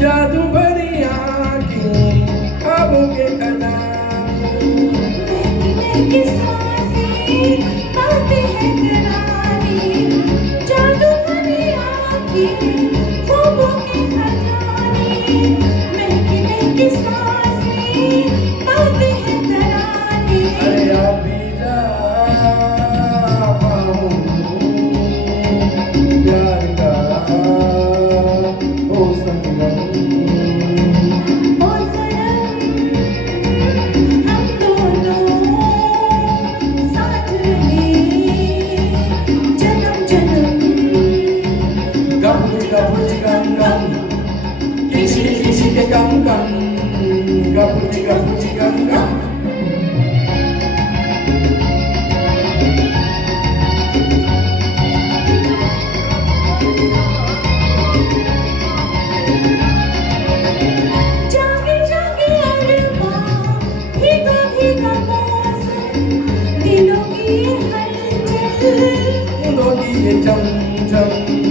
जादू भरी आँखें ख्वाबों के खजाने महकी सांसें बातें हैं करारी जादू भरी आँखें ख्वाबों के खजाने महकी सांसें बातें हैं करारी अरे अभी जा पाऊँ प्यार का ओ संगम ओ सनम हम दोनों साथ रहे जन्म जन्म गम गम गम किसी के गम गम गम जागे जागे अरमां भीगा भीगा मौसम दिलों की हलचल उड़ो दिए चम चम